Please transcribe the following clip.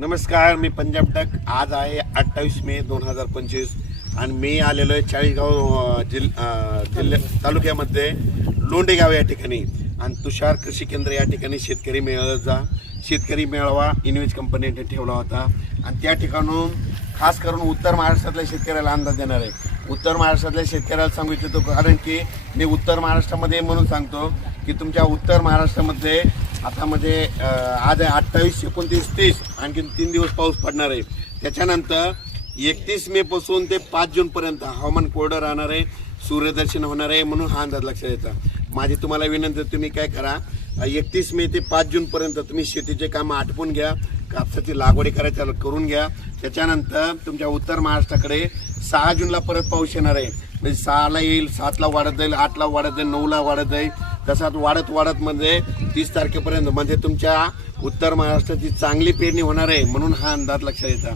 नमस्कार मी पंजाब टक आज आहे अठ्ठावीस मे दोन हजार पंचवीस आणि मी आलेलो आहे चाळीसगाव जिल जिल्ह्या तालुक्यामध्ये लोंडेगाव या ठिकाणी आणि तुषार कृषी केंद्र या ठिकाणी शेतकरी जा शेतकरी मेळावा इन्व्हेज कंपनीने ठेवला होता आणि त्या ठिकाणून खास करून उत्तर महाराष्ट्रातल्या शेतकऱ्याला अंदाज देणार आहे उत्तर महाराष्ट्रातल्या शेतकऱ्याला सांगू इच्छितो कारण की मी उत्तर महाराष्ट्रामध्ये म्हणून सांगतो की तुमच्या उत्तर महाराष्ट्रामध्ये आता म्हणजे आज आहे अठ्ठावीस एकोणतीस तीस आणखी तीन दिवस पाऊस पडणार आहे त्याच्यानंतर एकतीस मे पासून ते पाच जून पर्यंत हवामान कोरडं राहणार आहे सूर्यदर्शन होणार आहे म्हणून हा अंदाज लक्षात येतात माझी तुम्हाला विनंती तुम्ही काय करा एकतीस मे ते पाच जून पर्यंत तुम्ही शेतीचे कामं आटपून घ्या कापसाची लागवडी करायच्या करून घ्या त्याच्यानंतर तुमच्या उत्तर महाराष्ट्राकडे सहा जूनला परत पाऊस येणार आहे म्हणजे सहाला येईल सातला वाढत जाईल आठला वाढत जाईल नऊला वाढत जाईल तसाच वाढत वाढत म्हणजे तीस तारखेपर्यंत म्हणजे तुमच्या उत्तर महाराष्ट्राची चांगली पेरणी होणार आहे म्हणून हा अंदाज लक्षात येतात